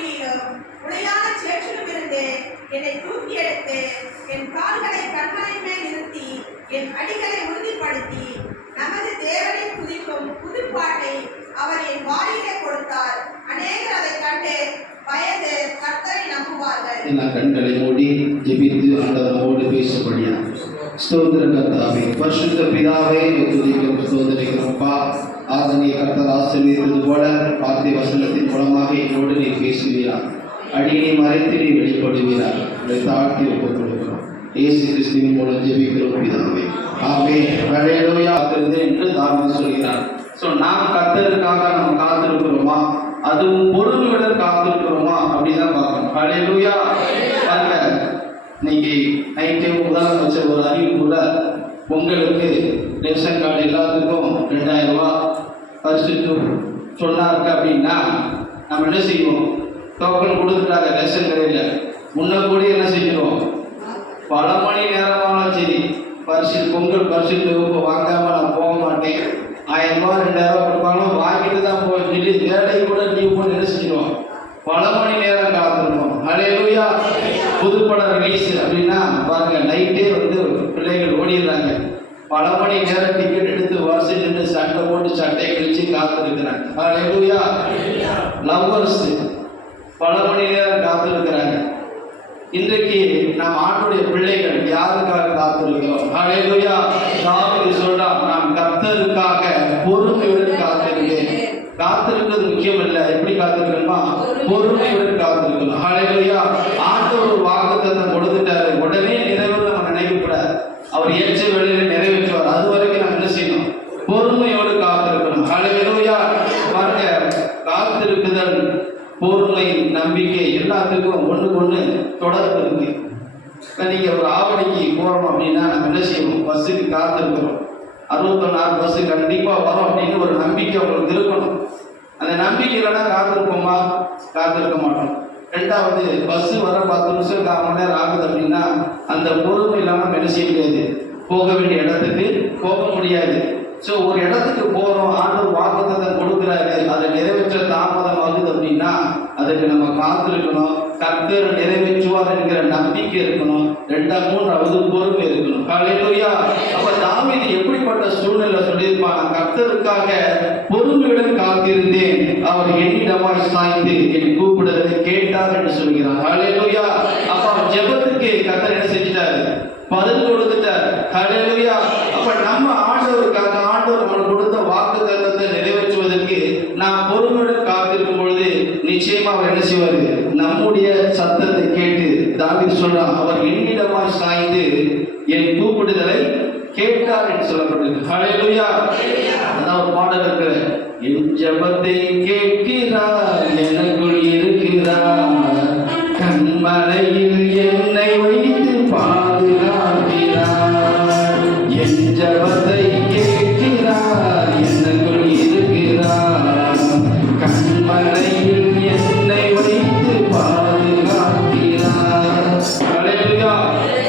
முடியிலும் உளையான சேற்றிலும் இருந்து என்னை தூக்கி எடுத்து என் கால்களை கண்மலை மேல் நிறுத்தி என் அடிகளை உறுதிப்படுத்தி நமது தேவனின் துதிக்கும் புதுப்பாட்டை அவர் என் வாயிலே கொடுத்தார். அநேகர் அதை கண்டு பயந்து கர்த்தரை நம்புவார்கள். கண்களை மூடி ஜெபித்து ஆண்டவரோடு பேசப்படியா. ஸ்தோத்திரம் கர்த்தாவே, பரிசுத்த பிதாவே, துதிக்கிறோம், ஸ்தோத்திரிக்கிறோம்ப்பா. ஆதனிய கர்த்தர் ஆசீர்வதித்தது போல வார்த்தை வசனத்தின் மூலமாக என்னோடு நீ பேசுவீரா. அடியை மறைத்து நீ வெளிப்படுவீரா. உங்களை தாழ்த்தி ஒப்புக் கொடுக்கிறோம். இயேசு கிறிஸ்துவின் மூலம் ஜெபிக்கிறோம் பிதாவே. ஆமென். ஹல்லேலூயா என்று தாவீது சொல்கிறார். நாம் கர்த்தருக்காக நாம் காத்திருக்கிறோமா, அதுவும் பொறுமையுடன் காத்திருக்கிறோமா அப்படிதான் பார்க்கணும். ஹல்லேலூயா. இன்னைக்கு நைட்டே உதாரணம் வச்ச ஒரு அறிவிப்புல உங்களுக்கு ரேஷன் கார்டு எல்லாத்துக்கும் 2000 ரூபாய் பரிசுத்து சொன்னாங்க அப்படின்னா நம்ம என்ன செய்வோம்? டோக்கன் கொடுத்துட்டாங்க ரேஷன் கடையில். முன்ன கூட என்ன செஞ்சிடும்? பல மணி நேரமானாலும் சரி, பொங்கல் பரிசுத்து வாங்காம நான் போக மாட்டேன், 1000 ரூபாய் 2000 கொடுப்பாலும் வாங்கிட்டு தான் போய் சொல்லி வேலையை கூட லீவ் பண்ணி என்ன செஞ்சிடும்? பல மணி நேரம் காத்திருக்கோம். ஹல்லேலூயா. புதுப்படம் ரிலீஸ் அப்படின்னா பாருங்க, நைட்டே பிள்ளைகள் ஓடிடுறாங்க. பல மணி நேரம் டிக்கெட் எடுத்து வரிசையில் நின்று சட்டை போட்டு சட்டையை கழிச்சு காத்திருக்கிறாங்க. ஹல்லேலூயா. லவ்வர்ஸ் பல மணி நேரம் காத்திருக்கிறாங்க. இன்றைக்கு நாம் ஆண்டுடைய பிள்ளைகள் யாருக்காக காத்திருக்கிறோம்? ஹல்லேலூயா. தாவீது சொல்றான், நான் கர்த்தருக்காக பொறுமையுடன் காத்திருக்கிறேன். காத்திருக்கிறது முக்கியம் இல்லை, எப்படி காத்திருக்கணுமா? பொறுமையுடன் காத்திருக்கணும். ஹல்லேலூயா. ஆண்டவர் ஒரு வாக்குத்தத்தத்தை கொடுத்துட்டாரு, உடனே நிறைவேற நம்ம நினைக்கக்கூடாது. அவர் ஏற்ற வேளையில நிறைவேற்றுவார். அது வரைக்கும் நம்ம என்ன செய்யணும்? பொறுமையோடு காத்திருக்கணும். ஹல்லேலூயா. பாருங்க, காத்திருக்குதல், பொறுமை, நம்பிக்கை எல்லாத்துக்கும் ஒண்ணுக்கு ஒண்ணு தொடர்பு இருக்கு. நீங்க ஒரு ஆவணிக்கு போறோம் அப்படின்னா நம்ம என்ன செய்யணும்? பஸ்ஸுக்கு காத்திருக்கிறோம். 61 பஸ் கண்டிப்பா வரும் அப்படின்னு ஒரு நம்பிக்கை உங்களுக்கு இருக்கணும். அந்த நம்பிக்கை இல்லைன்னா காத்திருப்போமா? காத்திருக்க மாட்டோம். ரெண்டாவது, பஸ் வர 10 நிமிஷம் 1/4 மணி நேரம் ஆகுது அப்படின்னா அந்த பொறுமை இல்லாமல் என்ன செய்ய முடியாது? போக வேண்டிய இடத்துக்கு போக முடியாது. ஸோ ஒரு இடத்துக்கு போகிறோம், ஆண்டவர் வாக்குத்தத்தத்தை கொடுக்குறாரு, அதை நிறைவேற்ற தாமதம் ஆகுது அப்படின்னா அதுக்கு நம்ம காத்திருக்கணும். கர்த்தர் நிறைவேற்றுவார் என்கிற நம்பிக்கை இருக்கணும். 2-3வது பொறுமை இருக்கணும். ஹல்லேலூயா. அப்ப தாவீது எப்படிப்பட்ட சூழ்நிலை சொல்லியிருப்பான்? கர்த்தருக்காக பொறுமையுடன் காத்திருந்தேன், அவர் என்னிடமாய் சாய்ந்து என் கூப்பிடுதலை கேட்டார் என்று சொல்கிறார். ஹல்லேலூயா. அப்ப அவன் ஜெபத்துக்கு கர்த்தர் என்ன செஞ்சிட்டாரு? பதில் கொடுத்துட்டார். ஹல்லேலூயா. அப்ப நம்ம ஆண்டவருக்காக, ஆண்டவர் நம்மளுக்கு கொடுத்த வாக்குத்தத்தத்தை நிறைவேற்றுவதற்கு நாம் பொறுமையுடன் காத்திருக்கும் பொழுது நிச்சயமா அவர் என்ன செய்வாரு? நம்முடைய சத்தத்தை கேட்டு தாவீது சொல்றான், அவர் என்னிடமாய் சாய்ந்து என் கூப்பிடுதலை கேட்டார் என்று சொல்லப்பட்டிருக்கு. ஹல்லேலூயா. அதான் ஒரு பாடல் இருக்கு, என் ஜெபத்தை கேட்கிறார், எனக்குள் இருக்கிறார், கண்மலையில் என்னை வைத்து பாதுகாக்கிறார். என் ஜெபத்தை கேட்கிறார், எனக்குள் இருக்கிறார், கண்மலையில் என்னை வைத்து பாதுகாக்கிறார். ஹல்லேலூயா.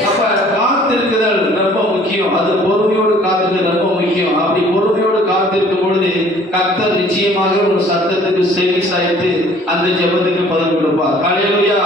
அப்ப காத்திருக்குதல் ரொம்ப முக்கியம். அது பொறுமையோடு காத்திருக்கிறது ரொம்ப முக்கியம். அப்படி பொறுமையோடு காத்திருக்கும் பொழுது கர்த்தர் நிச்சயமாக ஒரு சத்தத்துக்கு செவி சாய்த்து அந்த ஜெபத்துக்கு பதில் கொடுப்பார். ஹல்லேலூயா.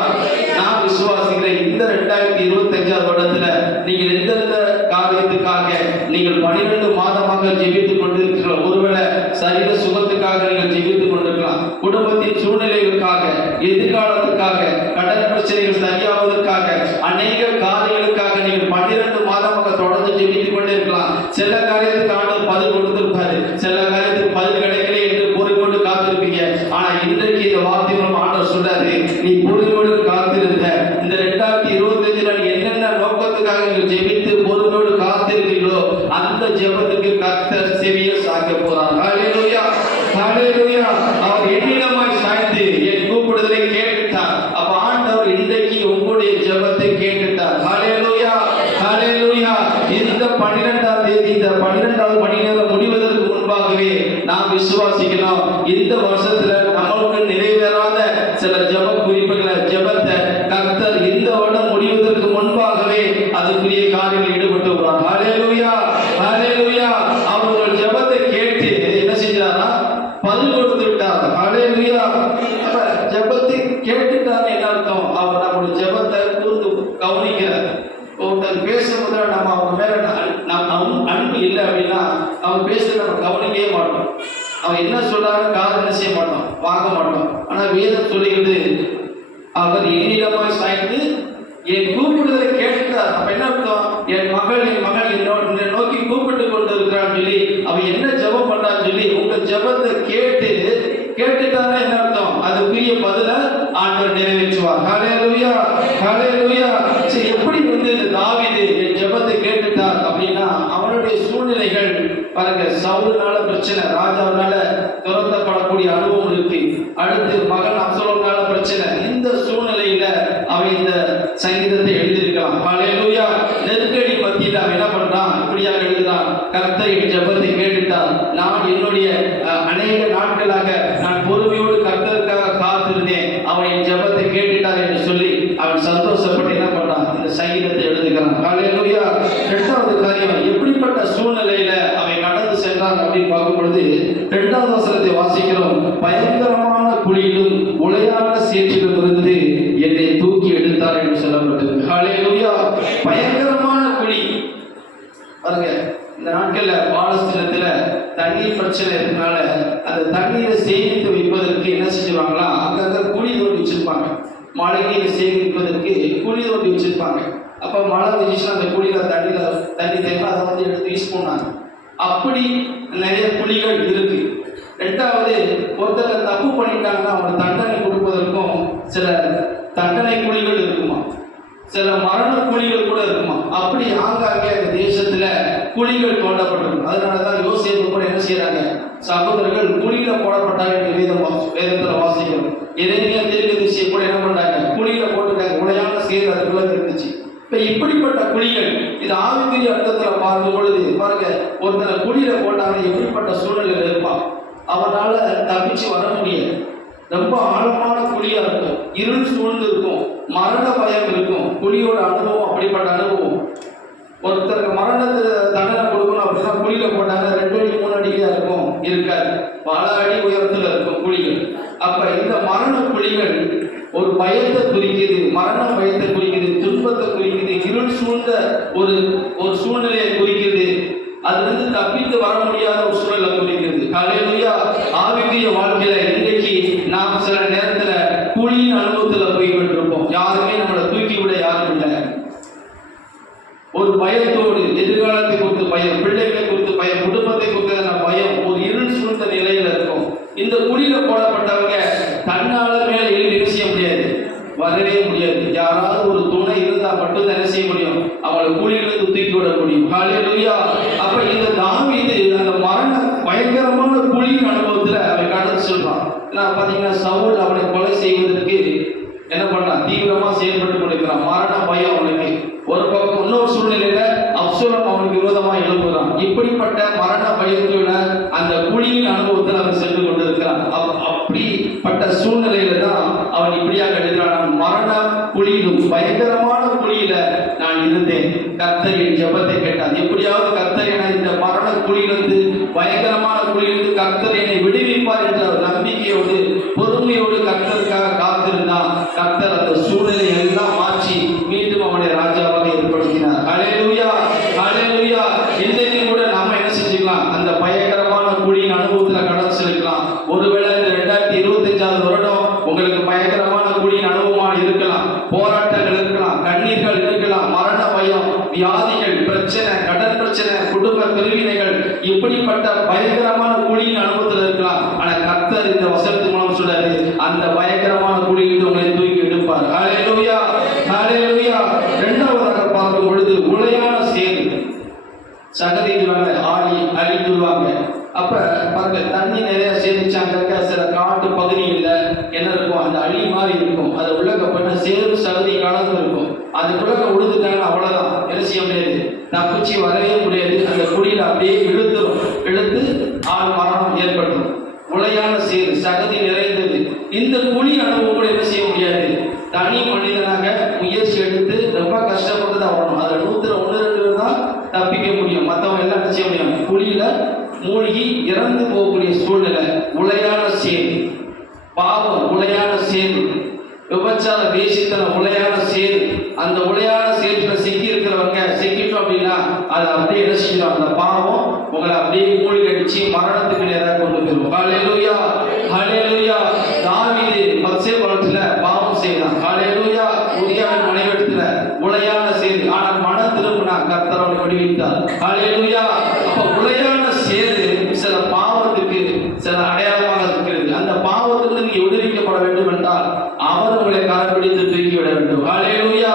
நான் விசுவாசிக்கிறேன், இந்த 2025 வருடத்துல நீங்கள் எந்தெந்த காரியத்துக்காக நீங்கள் 12 மாதமாக ஜெபித்துக் கொண்டிருக்கிறோம். ஒருவேளை சரீர சுகத்துக்காக நீங்கள் ஜெபித்துக் கொண்டிருக்கலாம், குடும்பத்தின் சூழ்நிலைகளுக்காக, எதிர்காலத்துக்காக, கடன் பிரச்சனைகள் சரியாவதற்காக, அநேக காரியங்களுக்காக நீங்கள் 12 மாதமாக தொடர்ந்து ஜெபித்துக் கொண்டே இருக்கலாம். சில காரியத்துக்கு ஆண்டவர் பதில் கொடுத்திருப்பாரு, சில காரியத்துக்கு பதில் கிடைக்கல என்று பொறுமையோடு காத்திருப்பீங்க. ஆனா இன்றைக்கு இந்த வார்த்தை மூலம் ஆண்டவர் சொல்றாரு, நீ பொறுமையோடு காத்திருந்த இந்த 2025 என்னென்ன நோக்கத்துக்காக நீங்கள் ஜெபித்து பொறுமையோடு காத்திருக்கிறீர்களோ அந்த ஜெபத்துக்கு கர்த்தர் செவியை சாய்க்க போறார். ஹல்லேலூயா. ஹல்லேலூயா. அவர் என்னிடமாய் சாய்ந்து என் கூப்பிடுதலை கேட்டுட்டார். அப்ப ஆண்டவர் இன்றைக்கு உங்களுடைய ஜெபத்தை கேட்டுட்டார். ஹல்லேலூயா. ஹல்லேலூயா. இந்த 12ஆம் தேதி, இந்த 12வது மணி நேரம் முடிவதற்கு முன்பாகவே நாம் விசுவாசிக்கலாம், இந்த வருஷத்துல நம்மளுக்கு நிறைவேறாத சில ஜெப குறிப்புகளை கவனிக்கிறார். ஒருத்தர் பேசும்போது நம்ம அவங்க மேல அன்பு இல்லை அப்படின்னா அவங்க பேசுறத நம்ம கவனிக்கவே மாட்டோம். அவன் என்ன சொல்றாலும் காது என்ன செய்ய மாட்டோம், வாங்க மாட்டோம். ஆனா வேதம் சொல்லுகிறது, அவர் என்னிடமாய் சாய்ந்து என் கூப்பிடுதலை கேட்கிறார். அப்ப என்ன அர்த்தம்? என் மகள் என்னை நோக்கி கூப்பிட்டு கொண்டு இருக்கிறான்னு சொல்லி அவன் என்ன ஜெபம் பண்றான்னு சொல்லி உங்க ஜெபத்தை கேட்டுட்டாருன்னா என்ன அர்த்தம்? அதுக்குரிய பதில ஆண்டவர் நிறைவேற்றுவார். ஹல்லேலூயா, ஹல்லேலூயா. சரி, எப்படி இந்த தாவீது என் ஜெபத்தை கேட்டுட்டார் அப்படின்னா அவனுடைய சூழ்நிலைகள் பாருங்க, சவுலுனால பிரச்சனை, ராஜாவினால துரத்தப்படக்கூடிய அனுபவம் இருக்கு. அடுத்து மகன் அப்சலோம்னால பிரச்சனை. இந்த சூழ்நிலையில அவன் இந்த சங்கீதத்தை எழுதியிருக்கலாம். ஹல்லேலூயா. நெருக்கடி மத்தியில் அவன் என்ன பண்றான்? இப்படியாக எழுதுறான், கர்த்தரின் ஜெபத்தை கேட்டுட்டான். நான் என்னுடைய அநேக நாட்களாக நான் பொறுமையோடு கர்த்தருக்காக காத்திருந்தேன், அவன் என் ஜெபத்தை கேட்டுட்டார் என்று சொல்லி அவன் சந்தோஷப்பட்டு என்ன பண்றான்? இந்த சங்கீதத்தை எழுதுகிறான். ஹல்லேலூயா. இரண்டாவது காரியம், எப்படிப்பட்ட சூழ்நிலையில அவன் கடந்து சென்றான் அப்படின்னு பார்க்கும் பொழுது 2வது வசனத்தை வாசிக்கிறோம். பயங்கரமான குழியிலும் உளையான சேற்றிலும் இருந்து என்னை தூக்கி எடுத்தார் என்று சொல்லப்பட்டது. ஹல்லேலூயா. பயங்கரமான குழி பாருங்க. இந்த நாட்கள்ல பாலஸ்தீனத்துல தண்ணீர் பிரச்சனை இருக்கனால அந்த தண்ணீரை சேமித்து வைப்பதற்கு என்ன செஞ்சுவாங்களா, அங்கங்க குழி தோண்டி வச்சிருப்பாங்க. மழை நீரை சேமிப்பதற்கு குழி தோண்டி வச்சிருப்பாங்க. அப்ப மழை வந்துச்சுன்னா அந்த குழியில தண்ணி தேவை, அதை வந்து எடுத்து யூஸ் பண்ணாங்க. அப்படி நிறைய குழிகள் இருக்கு. 2வது, ஒருத்தர் தப்பு பண்ணிட்டாங்கன்னா அவங்க தண்டனை கொடுப்பதற்கும் சில தண்டனை குழிகள் இருக்குமா, சில மரண குழிகள் கூட இருக்குமா. அப்படி ஆங்காங்கே அந்த தேசத்துல குழிகள் தோண்டப்பட்டிருக்கும். அதனாலதான் யோசேப்பு கூட என்ன செய்யறாங்க, சகோதரர்கள் குழியில போடப்பட்டாங்க என்று வேதத்துல வாசிக்கிறோம். எரேமியா தீர்க்கதரிசியை கூட என்ன பண்ணாங்க, குழியில போட்டுட்டாங்க. உளையான சேர் அதுக்குள்ள இருந்துச்சு. இப்ப இப்படிப்பட்ட குழிகள், இது ஆவிக்குரிய அர்த்தத்துல பார்க்கும் பொழுது பாருங்க, ஒருத்தனை குழியில போட்டாங்க, எப்படிப்பட்ட சூழ்நிலையில இருப்பான், அவனால தப்பிச்சு வர முடியாது. ரொம்ப ஆழமான குழியா இருக்கும், இருள் சூழ்ந்து இருக்கும், மரண பயம் இருக்கும். குழியோட அனுபவம் அப்படிப்பட்ட அனுபவம். ஒருத்தருக்கு மரணத்தை தண்டனை கொடுக்கணும் அப்படின்னா குழியில போட்டாங்க, 2 அடி 3 அடிக்கா இருக்கும், இருக்காது, பல அடி உயரத்துல இருக்கும் குழிகள். அப்ப இந்த மரண குழிகள் ஒரு பயத்தை குறிக்குது, மரண பயத்தை குறிக்குது, துன்பத்தை குறிக்குது, இருள் சூழ்ந்த ஒரு சூழ்நிலையை குறிக்குது. அதுல இருந்து தப்பித்து வர முடியாத ஒரு சூழலை குறிக்கிறது. ஹல்லேலூயா. ஆவிக்குரிய வாழ்க்கையில இன்றைக்கு நாம் சில நேரத்துல குழியின் அனுபவத்துல போய்கிட்டு இருப்போம். யாருமே நம்மளை தூக்கி விட யாரும் இல்லை. ஒரு பயத்தோடு, எதிர்காலத்தை குறித்து பயம், பிள்ளைகளை குறித்து பயம், குடும்பத்தை குறித்த பயம், ஒரு இருள் சூழ்ந்த நிலையில இருக்கும். இந்த குழியில போடப்பட்டவங்க தன்னால மேல எழுதி என்ன செய்ய முடியாது, வரவே முடியாது. யாராவது ஒரு துணை இருந்தா மட்டும் என்ன செய்ய முடியும், அவங்களை குழியிலிருந்து தூக்கி விட முடியும். ஹல்லேலூயா. அப்ப இந்த தாவீது அந்த மரண பயங்கரமான குழியின் அனுபவத்துல அவன் கடந்து சொல்றான். பாத்தீங்கன்னா சவுல் அவனை கொலை செய்வதற்கு என்ன பண்றான், தீவிரமா செயல்பட்டு கொண்டிருக்கிறான். மரண பயம் அவனுக்கு ஒரு பக்கம். இன்னொரு சூழ்நிலையில அப்சலோம் அவனுக்கு விரோதமா எழுப்புறான். இப்படிப்பட்ட மரண பயத்தோட அந்த குழியின் அனுபவத்தில் அவன் சென்று கொண்டிருக்கிறான். அப்படிப்பட்ட சூழ்நிலையில தான் அவன் இப்படியாக எழுதுறான், நான் மரண குழியிலும் பயங்கரமான குழியில நான் இருந்தேன், கர்த்தர் என் ஜெபத்தை கேட்டார். எப்படியாவது கர்த்தர் என இந்த மரண குழியிலிருந்து, பயங்கரமான குழியிலிருந்து கர்த்தர் என்னை விடுவிப்பார் என்ற நம்பிக்கையோடு பொறுமையோடு கர்த்தருக்காக காத்திருந்தான். கர்த்தர் அந்த சூழ்நிலை எல்லாம் மாற்றி மீண்டும் அவனுடைய ராஜாவாக ஏற்படுத்தினார். ஹல்லேலூயா, ஹல்லேலூயா. இன்றைக்கு கூட நாம என்ன செஞ்சுக்கலாம், அந்த பயங்கரமான குழியின் அனுபவத்துல கடந்து செல்லிக்கலாம். ஒருவேளை இந்த 2025 வருடம் உங்களுக்கு பயங்கரமான குழியின் அனுபவமா இருக்கலாம். போராட்டங்கள் இருக்கலாம், கண்ணீர்கள் இருக்கலாம், மரண பயம், வியாதிகள், பிரச்சனை, கடன் பிரச்சனை, குடும்ப பிரிவினைகள், இப்படிப்பட்ட பயங்கரமான குழியின் அனுபவத்தில் இருக்கலாம். ஆனா கர்த்தர் இந்த வசனத்தின் மூலம் சொல்றாரு, அந்த பயங்கரமான குழியில் உங்களை தூக்கி எடுப்பார். ஹல்லேலூயா, ஹல்லேலூயா. 2வதாக பார்க்கும் பொழுது உளையான சேர், சகதிவாங்க, ஆடி அழித்துவாங்க. அப்ப பாருங்க, தண்ணி நிறைய சேமிச்சாங்க. சில காட்டு பகுதிகளில் என்ன இருக்கும், அந்த அழி மாதிரி இருக்கும், அது உள்ளக பண்ண சேரும் சகதி கலந்து இருக்கும். அதுக்குள்ள உழுதுட்டாங்கன்னா அவ்வளவுதான், என்ன செய்ய முடியாது, தப்பிச்சு வரவே முடியாது. அந்த குழியில அப்படியே இழுத்து ஆள் மரணம் ஏற்படும். உளையான சேர், சகதி நிறைந்தது. இந்த குழி அனுபவம் கூட என்ன செய்ய முடியாது, தனி மனிதனாக முயற்சி எடுத்து ரொம்ப கஷ்டப்பட்டு தான் வரணும். அதுல 100-2 பேர் தான் தப்பிக்க முடியும். மற்றவங்க எல்லாம் என்ன செய்ய முடியும், குழியில மூழ்கி இறந்து போகக்கூடிய சூழ்நிலை. உளையான சேர், பாவம், உளையான சேர். விபச்சார வேசித்தன உளையான சேரு, அந்த உளையான சேற்றுல சிக்கி இருக்கிறவங்க சிக்கிட்டோம் அப்படின்னா அது அப்படியே என்ன செய்யணும், அந்த பாவம் உங்களை அப்படியே மூழ்கி அடிச்சு மரணத்துக்கு நேராக கொண்டு போயிடும். ஹல்லேலூயா, ஹல்லேலூயா. தாவீது பத்சேபாவில பாவம் செய்தான். ஹல்லேலூயா. உரியாவின் மனைவிடத்துல உளையான சேரு, ஆனால் மனம் திரும்பினா கர்த்தர் அவனை விடுவித்தார். ஹல்லேலூயா. அப்ப உளையான சேரு சில பாவத்துக்கு சில அடையாளமாக இருக்கிறது. அந்த பாவத்திலிருந்து நீங்க விடுவிக்கப்பட வேண்டும் என்றால் அவர் உங்களை கரம் பிடித்து தூக்கி விட வேண்டும். ஹல்லேலூயா,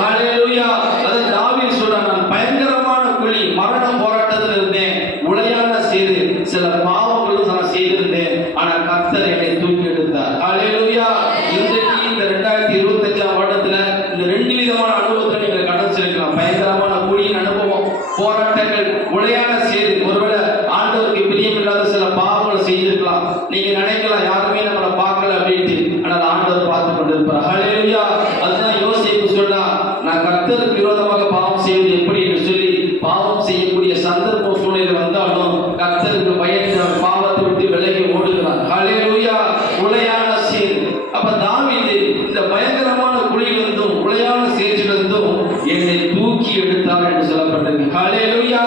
ஹல்லேலூயா. அது தாவீது சொல்றான், நான் பயங்கரமான குழி மரண போராட்டத்தில் இருந்தேன், உளையான சேரு சில பாவங்களும் நான் செய்திருந்தேன், ஆனா கர்த்தர் என்னை தூக்கி எடுத்தார். ஹல்லேலூயா. இன்றைக்கு இந்த 2025 வருடத்துல இந்த 2 விதமான அனுபவத்தை நீங்க கடந்திருக்கலாம். பயங்கரமான குழியின் அனுபவம், போராட்டங்கள், உளையான சேரு. ஒருவேளை ஆண்டவருக்கு பிரியமில்லாத சில பாவங்களை செய்திருக்கலாம். நீங்க நினைக்கலாம் யாருமே நம்மளை பார்க்கல அப்படின்ட்டு, ஆனால் ஆண்டவர் பார்த்து கொண்டிருப்பார். ஹல்லேலூயா. அதுதான் யோசேப்பு சொன்னா, நான் கர்த்தருக்கு விரோதமாக பாவம் செய்வது எப்படி என்று சொல்லி பாவம் செய்யக்கூடிய சந்தர்ப்பம் சூழ்நிலை வந்தாலும் கர்த்தருக்கு பயந்து அவர் பாவத்தை விட்டு விலகி ஓடுகிறார். ஹல்லேலூயா. உளையான சேரு. அப்ப தாவீது இந்த பயங்கரமான குழியிலிருந்தும் உளையான சேற்றிலிருந்தும் என்னை தூக்கி எடுத்தார் என்று சொல்லப்பட்டிருக்கு. ஹல்லேலூயா.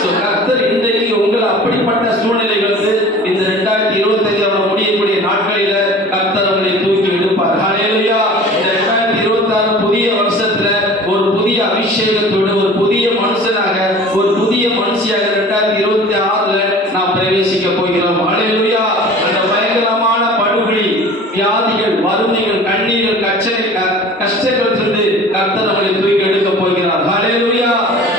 சோ கர்த்தர் இன்றைக்கு உங்களை அப்படிப்பட்ட சூழ்நிலைகளுக்கு இந்த 2025 முடியக்கூடிய நாட்களில கர்த்தர் உங்களை தூக்கி எடுப்பார். ஹல்லேலூயா. இந்த 2026 புதிய வருஷத்துல ஒரு புதிய அபிஷேகத்தோடு ஒரு புதிய மனுஷனாக ஒரு புதிய மனுஷியாக 2026 நாம் பிரவேசிக்க போகிறோம். ஹல்லேலூயா. அந்த பயங்கரமான படுகொலை, வியாதிகள், வறுமைகள், கண்ணீர்கள், கஷ்டங்களிலிருந்து கர்த்தர் உங்களை தூக்கி எடுக்க போகிறார். ஹல்லேலூயா,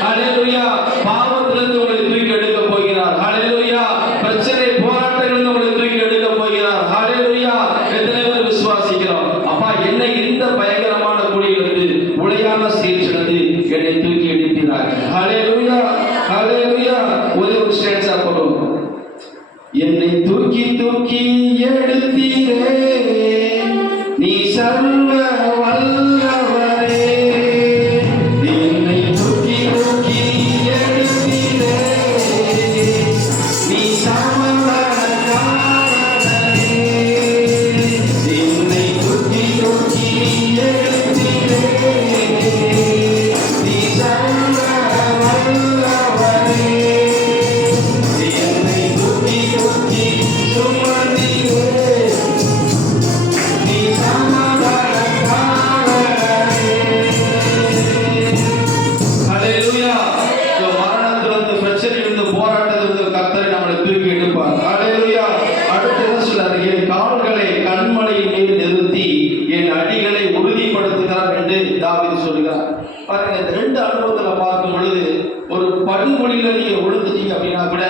ஹல்லேலூயா. பாவத்திலிருந்து உங்களை தூக்கி எடுக்க போகிறார். ஹல்லேலூயா. பிரச்சனை, போராட்டங்களிலிருந்து உங்களை தூக்கி எடுக்க போகிறார். ஹல்லேலூயா. எத்தனை பேர் விசுவாசிக்கிறோம்? அப்பா, என்னை இந்த பயங்கரமான குழியிலிருந்து உளையான சேற்றிலிருந்து என்னை தூக்கி எடுக்கிறார். ஹல்லேலூயா, ஹல்லேலூயா. ஒரே ஒரு ஸ்டேட்ஸா போடுவோம். என்னை தூக்கி தூக்கி எடுத்தீரே, நீ சர்வ வல்லவரே. என்னை தூக்கி தூக்கி எடுத்தீரே, நீ சமவரக்காரனே. என்னை தூக்கி தூக்கி எடுத்தீரே, நீ சர்வ வல்லவரே. என்னை தூக்கி தூக்கி சுமந்தீரே, நீ சமவரக்காரனே. ஹல்லேலூயா. இந்த மரணத்திலிருந்து, பிரச்சனையிலிருந்து, போராட்டத்திலிருந்து கர்த்தர் நம்மளை தூக்கி எடுப்பார். ஹல்லேலூயா. அடுத்து என்ன சொல்றாரு? என் கால்களை கண்மலையின் மேல் நிறுத்தி என் அடிகளை உறுதிப்படுத்துகிறார் என்று தாவீது சொல்கிறார். பாருங்க, இந்த 2 அனுபவத்துல பார்க்கும் பொழுது ஒரு படுகொலியில நீங்க விழுந்துட்டீங்க அப்படின்னா கூட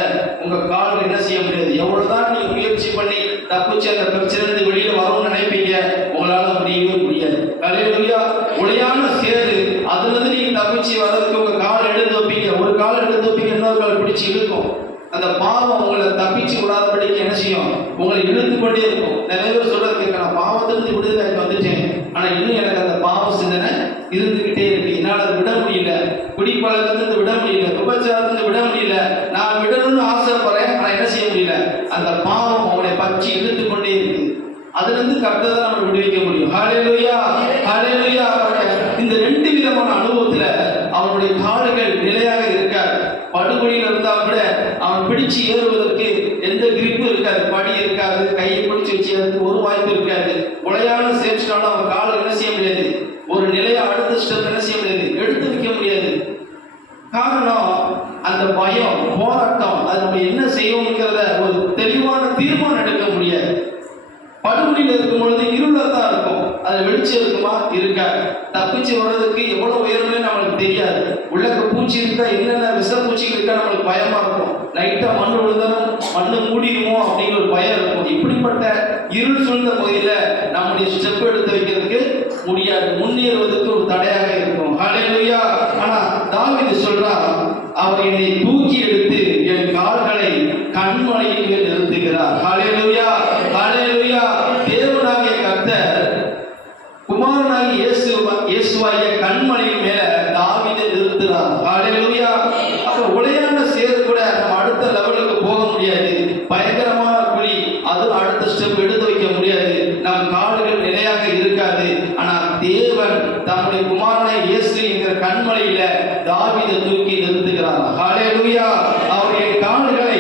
உங்க கால்கள் என்ன செய்ய முடியாது. எவ்வளவுதான் நீங்க முயற்சி பண்ணி தப்பிச்சு அந்த பிரச்சனை வெளியில வரும்னு நினைப்பீங்க, உங்களால முடியவே முடியாது. ஹல்லேலூயா. உளையான சேரு, அதுல இருந்து நீங்க தப்பிச்சு வர்றதுக்கு உங்க கால் எடுத்து வைப்பீங்க, ஒரு கால் எடுத்து வைப்பீங்க, இன்னொரு கால் பிடிச்சு இழுக்கும். அந்த பாவம் உங்களை தப்பிச்சு விடாதபடிக்கு என்ன செய்யும், உங்களை இழுத்து கொண்டே இருக்கும். நிறைய பேர் சொல்றது கேட்கலாம், பாவத்திலிருந்து விடுதலை வந்துட்டேன், ஆனா இன்னும் எனக்கு அந்த பாவ சிந்தனை இருந்துகிட்டே இருக்கு, என்னால் அதை விட முடியல, குடிப்பழக்கத்திலிருந்து விட முடியல, விபச்சாரத்திலிருந்து விட முடியல, நான் விடணும்னு ஆசைப்படுறேன், ஆனா என்ன செய்ய முடியல. அந்த பாவம் உங்களை பற்றி இழுத்து கொண்டே இருக்கு. அதுல இருந்து கர்த்தர் தான் நம்ம விடுவிக்க முடியும். ஹல்லேலூயா, ஹல்லேலூயா. இந்த 2 விதமான அனுபவத்துல அவனுடைய கால்கள் நிலையாக இருக்காது. படுகொலியில் இருந்தா கூட அவன் பிடிச்சு ஏறுவதற்கு எந்த கிரிப்பும் இருக்காது, படி இருக்காது, கையை பிடிச்சு வச்சுக்கிறதுக்கு ஒரு வாய்ப்பு இருக்காது. உளையான சேர்ச்சினாலும் அவன் கால் என்ன செய்ய முடியாது, ஒரு நிலையை அடுத்த ஸ்டெப் என்ன செய்ய முடியாது, எடுத்து வைக்க முடியாது. காரணம் அந்த பயம், போராட்டம், அது நம்ம என்ன செய்வோம்ங்கிறத ஒரு தெளிவான தீர்மானம் எடுக்க முடியாது. படுகொலியில் இருக்கும் பொழுது இருளத்தான் இருக்கும், அது வெளிச்சம் இருக்குமா, இருக்காது. தப்பிச்சு வர்றதுக்கு எவ்வளவு உயரமே நம்மளுக்கு தெரியாது. உள்ளக்க பூச்சி இருக்கா, என்னென்ன விஷ பூச்சிகள் இருக்கா நம்மளுக்கு பயமா இருக்கும். லைட்டா மண்ணு விழுந்தாலும் மண்ணு மூடிடுமோ அப்படிங்கிற ஒரு பயம் இருக்கும். இப்படிப்பட்ட இருள் சூழ்ந்த பகுதியில நம்முடைய ஸ்டெப் எடுத்து வைக்கிறதுக்கு முடியாது, முன்னேறுவதற்கு ஒரு தடையாக இருக்கும். ஹல்லேலூயா. ஆனா தாவீது சொல்றா, அவர் என்னை தூக்கி எடுத்து என் கால்களை கண்மலையின் மேல் நிறுத்துகிறார். ஹல்லேலூயா, ஹல்லேலூயா. தேவனாகிய கர்த்தர் குமாரனாகிய இயேசுவாகிய கண்மலையின் மேல தாவீதை நிறுத்துகிறார். ஹல்லேலூயா. அப்ப உளையான சேரு கூட நம்ம அடுத்த லெவலுக்கு போக முடியாது. பயங்கரமான குழி, அது அடுத்த ஸ்டெப் எடுத்து வைக்க முடியாது. நம் கால்கள் நிலையாக இருக்காது. ஆனா தேவன் தம்முடைய குமாரனை இயேசு என்கிற கண்மலையில தாவீதை தூக்கி நிறுத்துகிறார். ஹல்லேலூயா. அவருடைய கால்களை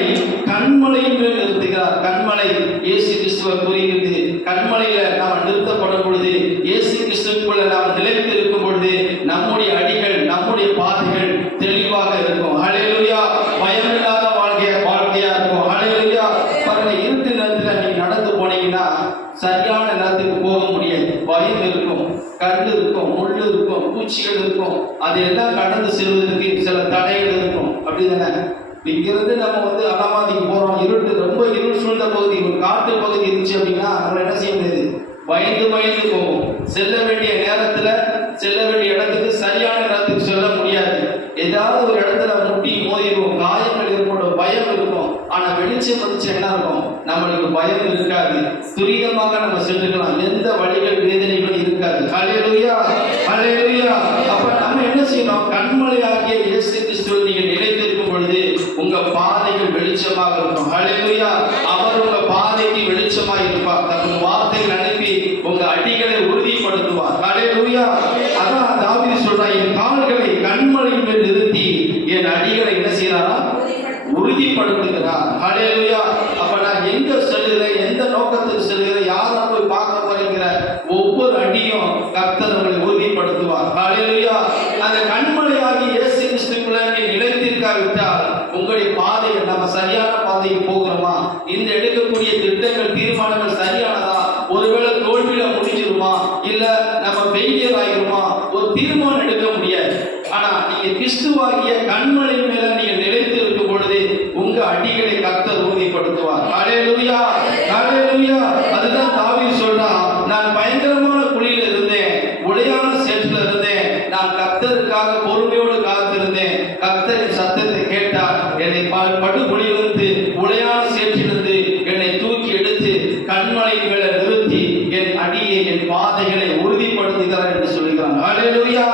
கண்மலையின் மேல் நிறுத்துகிறார். கண்மலை இயேசு கிறிஸ்துவை குறிக்கிறது. கண்மலையில நாம் நிறுத்தப்படும் பொழுது, இயேசு கிறிஸ்துவுக்குள்ள நாம் நிலைத்து இருக்கும் பொழுது நம்முடைய அடிகள், நம்முடைய பாதைகள் தெளிவாக இருக்கும். ஹல்லேலூயா. பயமில்லாத வாழ்க்கையா இருக்கும். ஹல்லேலூயா. பாருங்க, இருட்டு நேரத்துல நீங்க நடந்து போனீங்கன்னா சரியான நேரத்துக்கு போக முடியாது. பயம் இருக்கும், கல் இருக்கும், முள் இருக்கும், பூச்சிகள் இருக்கும். அதையெல்லாம் கடந்து செல்வதற்கு சில தடைகள் இருக்கும். அப்படிதானே? இங்கிருந்து நம்ம அலமாதிக்கு போறோம், இருட்டு, ரொம்ப இருள் சூழ்ந்த பகுதி, ஒரு காட்டு பகுதி இருந்துச்சு அப்படின்னா நம்ம என்ன செய்ய முடியாது? பயந்து போவோம். செல்ல வேண்டிய நேரத்துல, செல்ல வேண்டிய இடத்துக்கு சரியான இடத்துக்கு செல்ல முடியாது. ஏதாவது ஒரு இடத்துல முட்டி மோதிடும், காயங்கள் ஏற்படும், பயம் இருக்கும். ஆனா வெளிச்சம் வந்துச்சு என்ன இருக்கும்? நம்மளுக்கு பயம் இருக்காது. துரிதமாக நம்ம சென்றுக்கலாம். எந்த வழிகள், வேதனைகள் இருக்காது. ஹல்லேலூயா. ஹல்லேலூயா. அப்ப நம்ம என்ன செய்யணும்? கண்மலையாகிய இயேசு கிறிஸ்துவை நீங்க நிலைத்திருக்கும் பொழுது உங்க பாதைகள் வெளிச்சமாக இருக்கும். ஹல்லேலூயா. அவர் உங்க பாதைக்கு வெளிச்சமாக இருப்பார். தன் வார்த்தைகள் அனுப்பி உங்க அடிகளை உறுதிப்படுத்துவார். ஹல்லேலூயா. அதான் தாவீது சொல்றான், என் கால்களை கண்மலையின் மேல் நிறுத்தி என் அடிகளை என்ன செய்யறாரா? உறுதிப்படுத்துகிறார். ஹல்லேலூயா. அப்ப நான் எங்க செல்கிறேன், எந்த நோக்கத்துக்கு செல்கிறேன், யாரை போய் பார்க்க போறேங்கிற ஒவ்வொரு அடியும் கர்த்தர் உங்களை உறுதிப்படுத்துவார். ஹல்லேலூயா. அந்த கண்மலையாகி இயேசு கிறிஸ்துக்குள்ள நிலைத்திருக்காவிட்டால் உங்களுடைய பாதையை, நம்ம சரியான பாதைக்கு போகிறோமா, இந்த எடுக்கக்கூடிய திட்டங்கள், தீர்மானங்கள் சரியானதா, ஒருவேளை தோல்வியில முடிஞ்சிருமா, இல்ல நம்ம ஃபெயிலியர் ஆகிருமா, ஒரு தீர்மானம் எடுக்க முடியாது. ஆனா நீங்க கிறிஸ்துவாகிய கண்மலை மேல நீங்க நிலைத்து இருக்கும் பொழுது உங்க அடிகளை கர்த்தர் உறுதிப்படுத்துவார். ஹல்லேலூயா. ஹல்லேலூயா. அதுதான் தாவீது சொல்றான், நான் பயங்கரமான குழியில இருந்தேன், உளையான சேற்றுல இருந்தேன், நான் கர்த்தருக்காக பொறுமையோடு காத்திருந்தேன். கர்த்தரின் சத்தத்தை கேட்டார், என்னை படுகுழியிலிருந்து, உளையான சேற்றிலிருந்து என்னை தூக்கி எடுத்து கண்மலையின் மேல நிறுத்தி என் அடியை, என் பாதைகளை உறுதிப்படுத்துகிறார் என்று சொல்லுகிறான். ஹல்லேலூயா.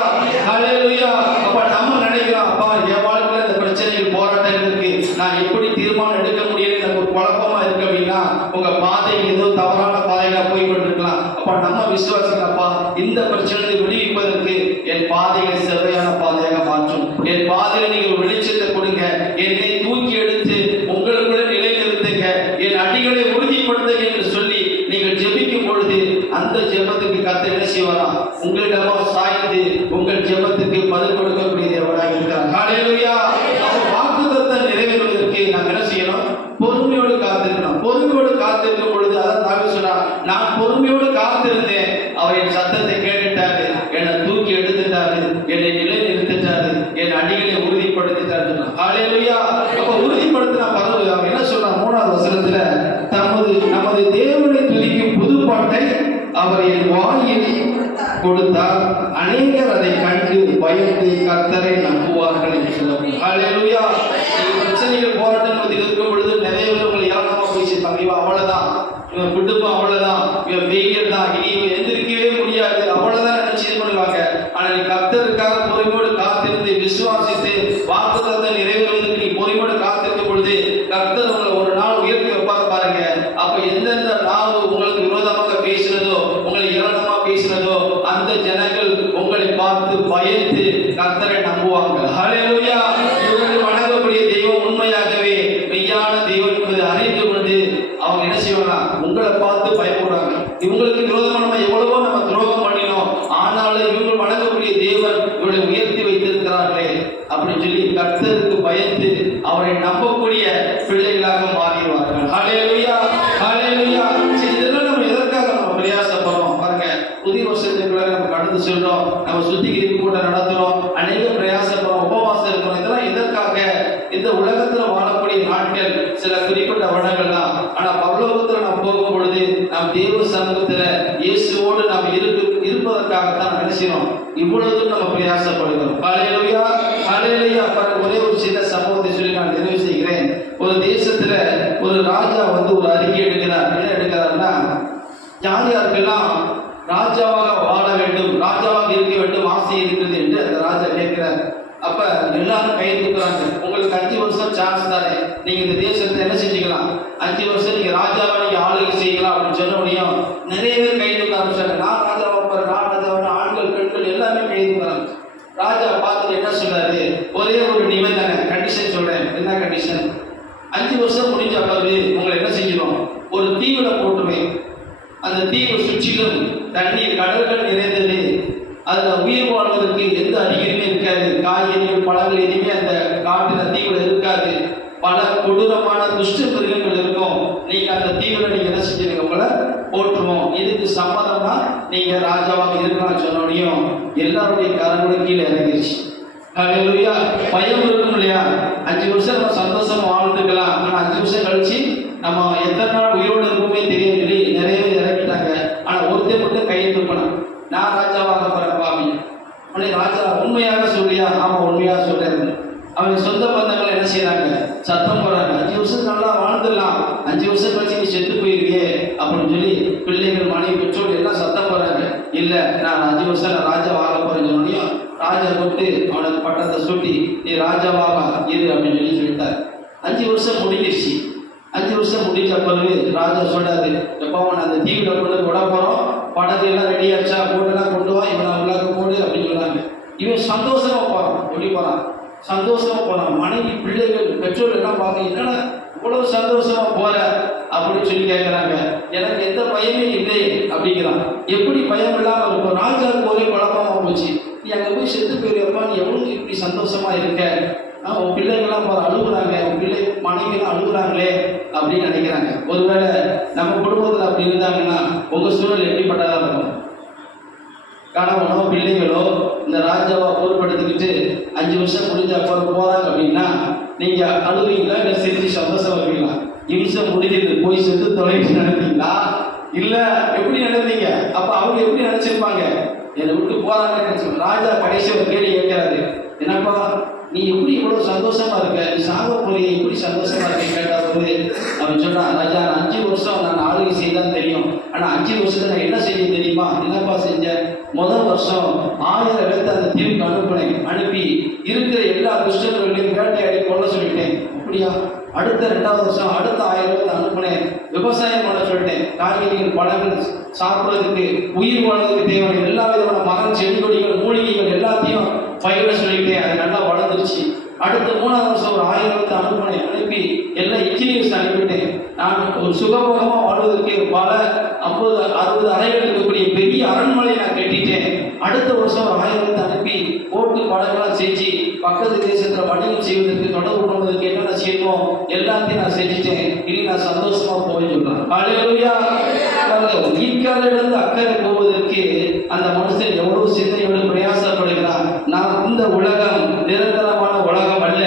ஹல்லேலூயா. அப்ப நம்ம நினைக்கிறோம், அப்பா என் வாழ்க்கையில இந்த பிரச்சனைகள், போராட்டம் இருக்கு, நான் எப்படி தீர்மானம் எடுக்க முடியல, எனக்கு ஒரு குழப்பமா இருக்கு அப்படின்னா உங்க பாதை ஏதோ தவறான பாதையில போய் கொண்டிருக்கலாம். அப்ப நம்ம விசுவாசிக்கப்பா, இந்த பிரச்சனை விடுவிப்பதற்கு என் பாதைகளை செவ்வையான பாதையாக மாற்றும். என் பாதையில நீங்க வெளிச்சத்தை கொடுங்க, என்னை தூக்கி எடுத்து உங்களுக்குள்ள நிலைநிறுத்துங்க, என் அடிகளை உறுதிப்படுத்துங்க என்று சொல்லி நீங்கள் ஜெபிக்கும் பொழுது அந்த ஜெபத்துக்கு கர்த்தர் என்ன செய்வாரா? உங்களிடமா சாய்ந்து உங்கள் ஜெபத்துக்கு பதில் கொடுக்கக்கூடிய தேவனாக இருக்கிறார். ஹல்லேலூயா. வாக்குத்தத்தம் நிறைவேறுவதற்கு நாம் என்ன செய்யணும்? பொறுமையோடு காத்திருக்கணும். பொறுமையோடு காத்திருக்கும் பொழுது அதான் தாவீது சொல்றான், நான் பொறுமையோடு காத்திருந்தேன், அவர் என் சத்தத்தை கேட்டுட்டாரு, என்னை தூக்கி எடுத்துட்டாரு, என்னை நிலை நிறுத்திட்டாரு, என் அடிகளை உறுதிப்படுத்திட்டாரு. ஹல்லேலூயா. அப்ப உறுதிப்படுத்தின பரவாயில்ல. அவன் என்ன சொல்றான்? 3வது வசனத்துல, நமது தேவனை துதிக்கும் புதுப்பாட்டை அவர் என் வாயில் கொடுத்தார், அநேகர் அதை கண்டு பயந்து கர்த்தரை நம்புவார்கள் என்று சொல்லுவாங்க. ஹல்லேலூயா. பிரச்சனைகள், போராட்டம் இருக்கும் பொழுது நிறைய பேர் உங்களை இறக்கமா பேசியிருப்பாங்க, இவன் அவ்வளவுதான், இவன் குடும்பம் அவ்வளவுதான், இவன் ஃபெயிலியர் தான், இனி இவன் எந்திரிக்கவே முடியாது, அவ்வளவுதான் நினைச்சு பண்ணுவாங்க. ஆனா நீ கர்த்தருக்காக பொறுமையோடு காத்திருந்து விசுவாசித்து வாக்குத்தத்தம் நிறைவேறுவதற்கு நீ பொறுமையோடு காத்திருக்கும் பொழுது கர்த்தர் உங்களை ஒரு நாள் உயர்த்தி வைப்பார் பாருங்க. அப்ப எந்தெந்த நாள் உங்களுக்கு விரோதமாக பேசுறதோ, உங்களை இரணமா பேசுறதோ, அந்த ஜனங்கள் உங்களை பார்த்து பயந்து கர்த்தரை நம்புவாங்க. ஹல்லேலூயா. இவர்கள் வணங்கக்கூடிய தெய்வம் உண்மையாகவே மெய்யான தெய்வம் என்பதை அறிந்து கொண்டு அவங்க என்ன செய்வாங்க? உங்களை பார்த்து பயப்படுவாங்க. இவங்களுக்கு விரோதமா நம்ம எவ்வளவோ நம்ம துரோகம் பண்ணினோம், ஆனாலும் இவங்க வணங்கக்கூடிய தேவன் இவர்களை உயர்த்தி வைத்திருக்கிறார்களே அப்படின்னு சொல்லி கர்த்தருக்கு பயந்து அவரை நம்பக்கூடிய பிள்ளைகளாக மாறிடுவார்கள். ஹல்லேலூயா. ஹல்லேலூயா. இதெல்லாம் நம்ம எதற்காக நம்ம பிரயாசப்படுறோம் பாருங்க. புதிய வருஷத்துக்குள்ள நம்ம கடந்து சொல்றோம், நம்ம சுத்திகரிப்பு கூட்டம் நடத்துறோம், அநேக பிரயாசப்படுறோம், உபவாசம் இருக்கிறோம். இதெல்லாம் எதற்காக? இந்த உலகத்துல வாழக்கூடிய நாட்கள் சில குறிப்பிட்ட வருடங்கள் தான். ஆனா பரலோகத்துல நாம் போகும் பொழுது நாம் தேவ சமூகத்துல இயேசுவோடு நாம் இருப்பதற்காகத்தான் நினைக்கிறோம். இவ்வளவு நம்ம பிரயாசப்படுகிறோம். ஹல்லேலூயா. ஹல்லேலூயா. ஒரே ஒரு சின்ன சம்பவத்தை சொல்லி நான் நிறைவு செய்கிறேன். ஒரு தேசத்துல ஒரு ராஜா ஒரு அறிக்கை எடுக்கிறார். என்ன எடுக்கிறார்னா, யார் யாருக்கெல்லாம் ராஜாவாக வாழ வேண்டும், ராஜாவாக இருக்க வேண்டும் ஆசை இருக்கிறது என்று அந்த ராஜா கேட்கிறார். அப்ப எல்லாரும் கை தூக்குறாங்க. உங்களுக்கு 5 வருஷம் சான்ஸ் தானே, நீங்க இந்த தேசத்தை என்ன செஞ்சுக்கலாம், 5 வருஷம் நீங்க ராஜாவா நீங்க ஆளுகை செய்யலாம் அப்படின்னு சொன்ன உடனே நிறைய பேர் கை தூக்க ஆரம்பிச்சாங்க. நான் ராஜா ராஜாவோட ஆண்கள் பெண்கள் எல்லாமே கைதுறாங்க. ராஜா பார்த்துட்டு என்ன சொல்றாரு, ஒரே ஒரு நிபந்தனை, கண்டிஷன் சொல்றேன். என்ன கண்டிஷன்? 5 வருஷம் முடிஞ்ச பிறகு உங்களை என்ன செய்யணும், ஒரு தீவுல போட்டுருவேன். அந்த தீவு சுற்றிலும் தண்ணீர், கடல்கள் நிறைந்தது. அதுல உயிர் வாழ்வதற்கு எந்த அறிகுறியுமே இருக்காது. காய்கறிகள் பழங்கள் எதுவுமே அந்த காட்டுல தீவுல இருக்காது. பல கொடூரமான துஷ்ட மிருகங்கள் இருக்கும். நீங்க அந்த தீவுல நீங்க என்ன செஞ்சீங்க, உங்களை போட்டுருவோம். இதுக்கு சம்மதம்னா நீங்க ராஜாவாக இருக்கலாம்னு சொன்னோடையும் எல்லாருடைய கரங்களும் கீழே இறங்கிருச்சு. ஹல்லேலூயா. பயம் இருக்கும் இல்லையா? 5 வருஷம் நம்ம சந்தோஷமா வாழ்ந்துக்கலாம். ஆனா 5 வருஷம் கழிச்சு நம்ம எத்தனை நாள் உயிரோடு இருக்குமே தெரியும் சொல்லி நிறைய பேர் இறக்கிட்டாங்க. ஆனா ஒருத்தர் மட்டும் கையை தூக்கணும், நான் ராஜாவாக போறேன் பாவி. உடனே ராஜா உண்மையாக சொல்லியா? ஆமா உண்மையாக சொல்றேன். அவங்க சொந்த பந்தங்கள் என்ன செய்யறாங்க, சத்தம் போடுறாங்க, 5 வருஷம் நல்லா வாழ்ந்துடலாம், 5 வருஷம் கழிச்சு நீ செத்து போயிருக்கே அப்படின்னு சொல்லி பிள்ளைகள், மனைவி, பெற்றோர் எல்லாம் சத்தம் போடுறாங்க. இல்ல நான் 5 வருஷம் நான் ராஜாவாக போறேன்னு சொன்னியும் ராஜா கொண்டு அவனுக்கு பட்டத்தை சுட்டி நீ ராஜாவாக இரு அப்படின்னு சொல்லிட்டார். 5 வருஷம் முடிஞ்சிருச்சு. 5 வருஷம் முடிஞ்ச பிறகு ராஜா சொல்றாரு, எப்போ அவன் அந்த தீவிர கொண்டு விட போறோம், படகு எல்லாம் ரெடி ஆச்சா, போட்டெல்லாம் கொண்டு வா, இவனை உள்ளாக்க போடு அப்படின்னு சொல்றாங்க. இவன் சந்தோஷமா போறான், ஒளி போறான், சந்தோஷமா போறான். மனைவி, பிள்ளைகள், பெற்றோர் எல்லாம் பார்க்க, என்னன்னா இவ்வளவு சந்தோஷமா போற அப்படின்னு சொல்லி கேட்கிறாங்க. எனக்கு எந்த பயமே இல்லை அப்படிங்கிறான். எப்படி பயம் இல்லாம இருக்கும்? ராஜாவுக்கு ஒரே குழப்பமா போச்சு. நீ அங்கே போய் செத்து போயிருப்பா, நீ எவ்வளவு இப்படி சந்தோஷமா இருக்க? உன் பிள்ளைகள்லாம் போற அழுகுறாங்க, உன் பிள்ளை மனைவிலாம் அழுகுறாங்களே அப்படின்னு நினைக்கிறாங்க. ஒருவேளை நம்ம குடும்பத்தில் அப்படி இருந்தாங்கன்னா உங்க சூழல் எப்படிப்பட்டதா இருக்கும்? கணவனோ பிள்ளைகளோ இந்த ராஜாவை பொருட்படுத்திக்கிட்டு 5 வருஷம் முடிஞ்ச அப்புறம் போறாங்க அப்படின்னா நீங்க அழுவீங்களா, இல்லை சிரிச்சு சந்தோஷம் வருவீங்களா? நிமிஷம் முடிஞ்சது போய் செத்து தொலைச்சு நினைப்பீங்களா, இல்ல எப்படி நினைப்பீங்க? அப்ப அவங்க எப்படி நினைச்சிருப்பாங்க? என்னை விட்டு போறாங்கன்னு நினைச்சு. ராஜா கடைசி ஒரு கேள்வி கேட்கிறாரு, என்னப்பா நீ எப்படி இவ்வளவு சந்தோஷமா இருக்க, நீ சாக போறிய, எப்படி சந்தோஷமா இருக்க கேட்டாரு. அவன் சொன்னான், ராஜா 5 வருஷம் நான் ஆளுகை செய்தான் தெரியும், ஆனா 5 வருஷத்துல நான் என்ன செய்ய தெரியுமா? என்னப்பா செஞ்சேன்? முதல் வருஷம் 1000 பேர்த்த அந்த தீவுக்கு அனுப்புனேன். அனுப்பி இருக்கிற எல்லா துஷ்டர்களையும் வேட்டையாடி கொள்ள சொல்லிட்டேன். அப்படியா? அடுத்த 2வது வருஷம் அடுத்த 1000 பேர்த்த அனுப்புனேன். விவசாயம் பண்ண சொல்லிட்டேன். காய்கறிகள், பழங்கள் சாப்பிட்றதுக்கு, உயிர் வாழ்வதற்கு தேவையான எல்லா விதமான மரம், செடி கொடிகள், மூலிகைகள் எல்லாத்தையும் பயிர சொல்லிட்டேன். அது நல்லா வளர்ந்துருச்சு. அடுத்த 3வது வருஷம் ஒரு 1000 பேர்த்த அனுப்புனேன். அனுப்பி எல்லா இன்ஜினியர்ஸ் அனுப்பிட்டேன். நான் ஒரு சுகபோகமா வாழ்வதற்கு பல 50-60 அறைகள் இருக்கக்கூடிய பெரிய அரண்மனை நான் கட்டிட்டேன். அடுத்த வருஷம் ஒரு 1000 பேர்த்த அனுப்பி போட்டு படங்கள்லாம் செஞ்சு பக்கத்து தேசத்துல வணிகம் செய்வதற்கு, தொடர்பு கொள்வதற்கு என்னென்ன செய்யணும் எல்லாத்தையும் நான் செஞ்சுட்டேன். இனி நான் சந்தோஷமா போய் சொல்றேன். ஹல்லேலூயா. இக்கரையிலிருந்து அக்கறை போவதற்கு அந்த மனுஷன் எவ்வளவு சிந்தனையோடு பிரயாசப்படுகிறான். நாம் இந்த உலகம் நிரந்தரமான உலகம் அல்ல,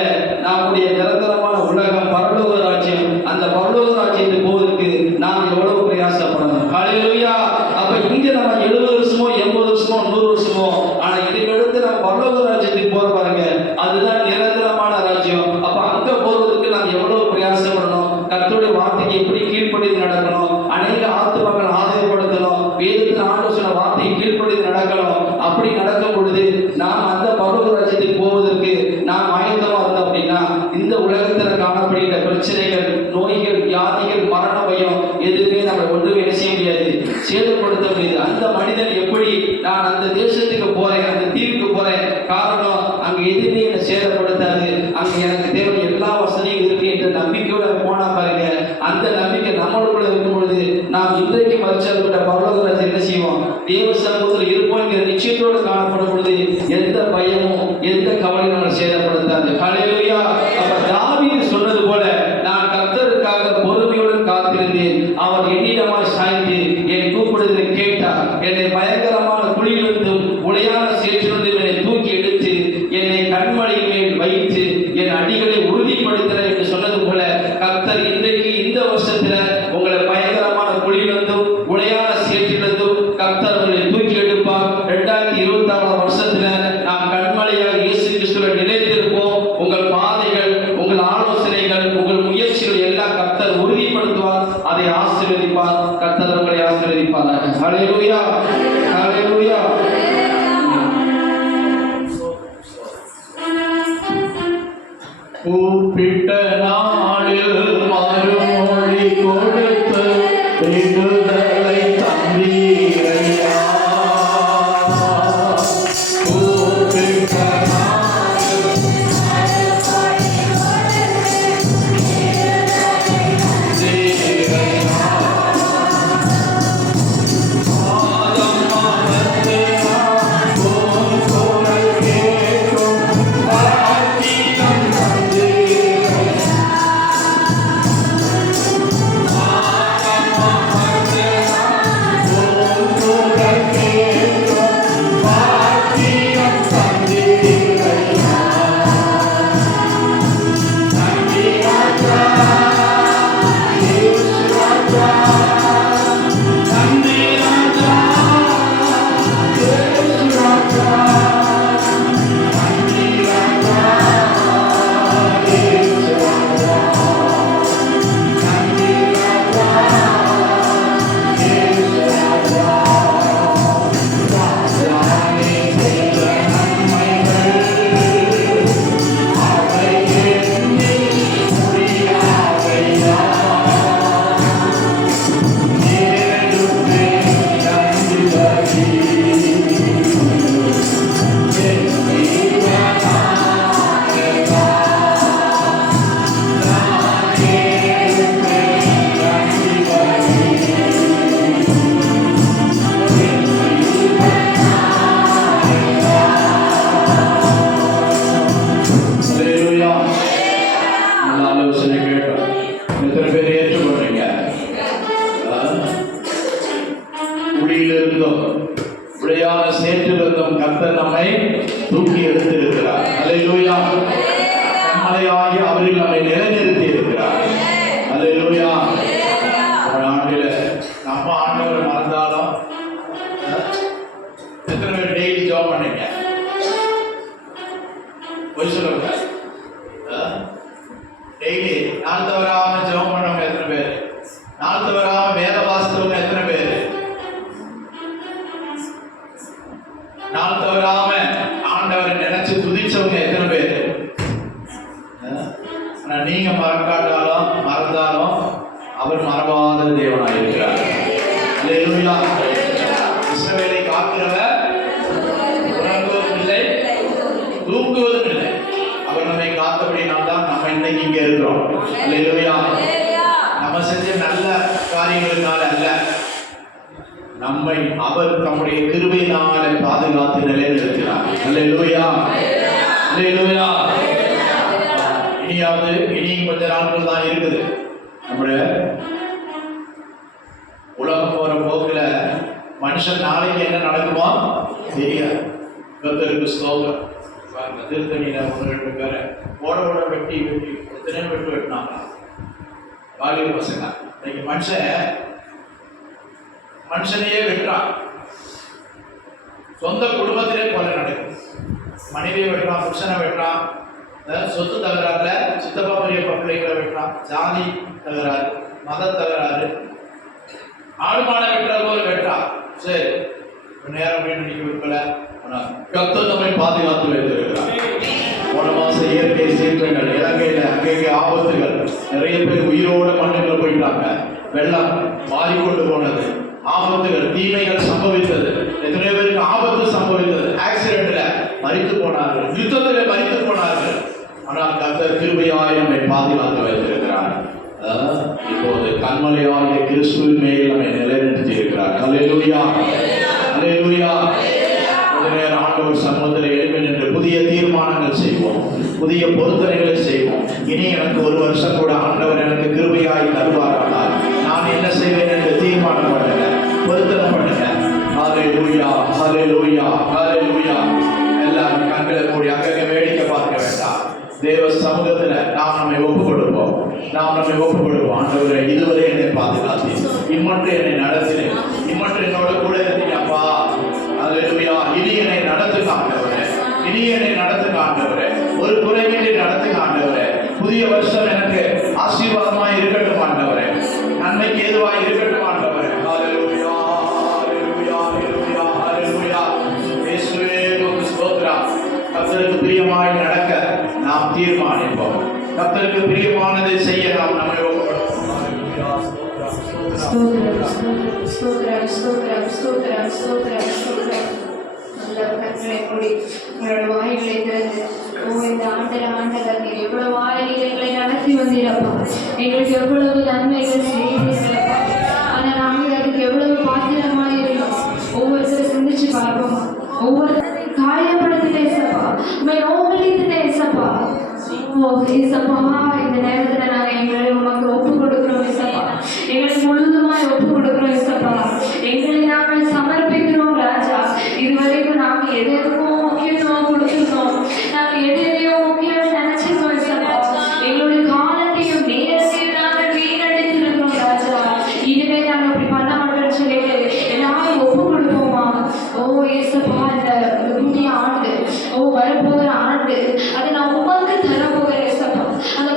நம்முடைய நிரந்தரமான உலகம் பரலோக ராஜ்யம். அந்த பரலோக ராஜ்யத்துக்கு போவதற்கு நாம் எவ்வளவு பிரயாசப்படணும். ஹல்லேலூயா. அப்ப இங்க நம்ம 70 வருஷமோ 80 வருஷமோ 100 வருஷமோ, ஆனா இதுக்கடுத்து நம்ம பரலோக ராஜ்யத்துக்கு போற பாருங்க, அதுதான் நிரந்தரமான ராஜ்யம். அப்ப அங்க போறதுக்கு நாம் எவ்வளவு பிரயாசப்படணும், கர்த்தருடைய வார்த்தைக்கு எப்படி கீழ்ப்படிந்து நடக்கணும், அநேக ஆத்துமக்கள் ஆதாயப்படுத்தணும், வேதத்தில் ஆண்டு சொன்ன வார்த்தையை கீழ்ப்படிந்து நடக்கணும். அப்படி நடக்கும் பொழுது நாம் அந்த பரலோக ராஜ்யத்துக்கு போவதற்கு நாம் ஆயத்தமா இருந்தோம் அப்படின்னா இந்த உலகத்தில் காணப்படுகின்ற பிரச்சனைகள், நோய்கள், வியாதிகள், மரண பயம் எதுவுமே நம்ம ஒன்றுமே என்ன செய்ய முடியாது, சேதப்படுத்த முடியாது. அந்த மனிதன் எப்படி நான் அந்த தேசத்துக்கு போறேன், அந்த தீவுக்கு போறேன், காரணம் அங்க எதுவுமே என்னை சேதப்படுத்தாது, அங்க எனக்கு தேவை எல்லா வசதியும் இருக்கு என்ற நம்பிக்கையோட போனா பாருங்க. அந்த நம்பிக்கை நம்மளுக்குள்ள இருக்கும் பொழுது நாம் இன்றைக்கு மதிச்சப்பட்ட பரலோக ராஜ்யம் என்ன செய்வோம், தேவ சமூகத்தில் இருப்போங்கிற நிச்சயத்தோடு காணப்படும் பொழுது எந்த பயமும் எந்த கவலையும் நம்ம சேதப்படுத்தாது. ஹல்லேலூயா. அப்ப தாவீது சொன்னது போல நான் கர்த்தருக்காக பொறுமையுடன் காத்திருந்தேன், அவர் என்னிடமாய் சாய்ந்து என் கூப்பிடுதலை கேட்டார். என்னை பயங்கரமான குழியிலிருந்தும் உளையான சேற்றிலிருந்தும் என்னை தூக்கி எடுத்து என்னை கண்மலையின் மேல் வைத்து என் அடிகளை உறுதிப்படுத்தினார் என்று சொன்னது போல கர்த்தர் இன்றைக்கு இந்த வருஷத்துல உங்களை பயங்கரமான குழியிலிருந்தும் உளையான சேற்றிலிருந்தும் கர்த்தர் உங்களை தூக்கி எடுப்பார். 2026 வருஷத்துல நாம் கண்மலையாக இயேசு கிறிஸ்துவில் நிலைத்திருப்போம். உங்கள் பாதைகள், உங்கள் ஆலோசனைகள், உங்கள் முயற்சிகள் எல்லாம் கர்த்தர் உறுதிப்படுத்துவார், அதை ஆசீர்வதிப்பார். கர்த்தர் உங்களை ஆசீர்வதிப்பார். ஹல்லேலூயா. ஹல்லேலூயா. கூப்பிட்ட நாளில் மறுமொழி கொடுத்து விடுதலை தந்தீரையா. இருந்தும் விளையான சேற்றிலிருந்தும் கர்த்தர் நம்மை தூக்கி எடுத்திருக்கிறார். அல்லேலூயா. கன்மலையாகி அவரில் நம்மை நிலைநிறுத்தி இருக்கிறார். அல்லேலூயா. ஒரு ஆண்டில் நம்ம ஆண்டவரை மறந்தாலும் எத்தனை பேர் டெய்லி ஜாப் பண்ணீங்க? போய் சொல்லுங்க. டெய்லி நாள் தவறாம ஜெபம் பண்ணவங்க எத்தனை பேர்? நாள் தவறாம வேத வாசித்தவங்க எத்தனை பேர்? நாள் தவறாம ஆண்டவரை நினைச்சு துதிச்சவங்க எத்தனை பேர்? ஆனா நீங்க மறந்தாலும் அவர் மறவாத தேவனாய் இருக்கிறார். அல்லேலூயா. இஸ்ரவேலை காக்கிறவர் உறங்குவதும் இல்லை, தூங்குவதும் இல்லை. அவர் நம்மை காத்தபடினால் தான் நம்ம இன்னைக்கு இங்க இருக்கிறோம். அல்லேலூயா. நம்ம செஞ்ச நல்ல காரியங்களுக்கால அல்ல, நம்மை அவர் தம்முடைய கிருபையினாலே பாதுகாத்து நிலைநிறுத்தினார். அல்லேலூயா. அல்லேலூயா. இனியும் கொஞ்ச நாட்கள் தான் இருக்குது. நம்முடைய உலகம் போற போக்குல மனுஷன் நாளைக்கு என்ன நடக்குமோ தெரியாது. கர்த்தருக்கு ஸ்தோத்திரம். திருத்தணியில 1-2 பேரை ஓட வெட்டி எத்தனை வெட்டினாங்க வாலிப பசங்க. இன்னைக்கு மனுஷனையே வெட்டுறான். சொந்த குடும்பத்திலே கொலை நடக்குது. மனைவியை வெட்டுறான், புருஷனை வெட்டுறான், சொத்து தகராறுல சித்தப்பா பெரிய பிள்ளைகளை வெட்டுறான், ஜாதி தகராறு, மத தகராறு, ஆடுமான வெட்டுற போல வெட்டுறான். சரி, நேரம் நினைக்க விரும்பல. கர்த்தர் நம்மை பாதுகாத்து வைத்திருக்கிறார். போன மாசம் இயற்கை சீற்றங்கள், இலங்கையில அங்கங்கே ஆபத்துகள், நிறைய பேர் உயிரோட மண்ணுக்குள்ள போயிட்டாங்க. வெள்ளம் மாறிக்கொண்டு போனது, ஆபத்துகள், தீமைகள் சம்பவித்தது. எத்தனையோ பேருக்கு ஆபத்து சம்பவித்தது. ஆக்சிடென்ட்ல மரித்து போனார்கள், யுத்தத்தில் மரித்து போனார்கள். ஆனால் கர்த்தர் கிருபையாய் நம்மை பாதுகாத்து வைத்திருக்கிறார். இப்போது கன்மலையாகிய கிறிஸ்துவின் மேல் நம்மை நிலைநிறுத்தி இருக்கிறார். அல்லேலூயா. அல்லேலூயா. ஆண்டவர் சமூகத்தில் எழுப்பி நின்று புதிய தீர்மானங்கள் செய்வோம், புதிய பொருத்தனைகளை செய்வோம். இனி எனக்கு 1 வருஷம் கூட ஆண்டவர் எனக்கு கிருபையாய் தருவாரானால் நான் என்ன செய்வேன் என்று தீர்மானம் பண்ணுங்க, பொருத்தனை பண்ணுங்க. ஹல்லேலூயா. ஹல்லேலூயா. ஹல்லேலூயா. எல்லாரும் கண்களை மூடி அங்கங்க வேடிக்கை பார்க்க வேண்டாம். தேவ சமூகத்துல நாம் நம்மை ஒப்புக் கொடுப்போம். ஆண்டவரே, இதுவரை என்னை பாதுகாத்தேன், இம்மற்று என்னை நடத்தினேன், இம்மற்று என்னோட கூட இருந்தீங்க அப்பா. அல்லேலூயா. இனி என்னை நடத்துங்க ஆண்டவரே, இனி என்னை நடத்துங்க ஆண்டவரே, ஒரு குறைவின்றி நடத்துங்க ஆண்டவரே. புதிய வருஷம் எனக்கு ஆசீர்வாதமாய் இருக்கட்டும் ஆண்டவரே, நன்மைக்கு ஏதுவாய் இருக்கட்டும் ஆண்டவரே. ஹல்லேலூயா. ஹல்லேலூயா. ஹல்லேலூயா. ஹல்லேலூயா. இயேசுவே உமக்கு ஸ்தோத்திரம். கர்த்தருக்கு பிரியமாய் நடக்க நாம் தீர்மானிப்போம். கர்த்தருக்கு பிரியமானதை செய்ய நாம் நம்மை ஒப்புக்கொடுப்போம். எங்களுக்கு எவ்வளவு நன்மைகள் செய்தீர்களப்பா. ஆனா நாங்கள் அதுக்கு எவ்வளவு பாத்திரமாயிருந்தோம். ஒவ்வொருத்தரை சிந்திச்சு பார்ப்போம். ஒவ்வொருத்தரையும் காயப்படுத்திட்டே சப்பா, நோக்கடித்துட்டே சப்பா. ஏசப்பா, இந்த நேரத்துல நாங்க எங்களை உமக்கு ஒப்பு கொடுக்கிறோம் ஏசப்பா. எங்களை முழுதுமாய் ஒப்பு கொடுக்கிறோம் ஏசப்பா. எங்களை நாங்கள் சமர்ப்பிக்கிறோம் ராஜா. இதுவரைக்கும் நாங்க எதுக்கும் முக்கியத்துவம் கொடுத்துருக்கோம், நாங்க எதையோ முக்கியம் நினைச்சிருக்கோம் ஏசப்பா. எங்களுடைய காலத்தையும் நேரத்தையும் நாங்கள் வீணடித்திருக்கிறோம் ராஜா. இனிமே நாங்க அப்படி பண்ண மாட்டோம்னு சொல்லிட்டு எல்லாரும் ஒப்பு கொடுப்போமா? ஓ ஏசப்பா, இந்த புதிய ஆண்டு, வரப்போகிற ஆண்டு, அதை நான் உமக்கு தர போகிறேன் ஏசப்பா. அந்த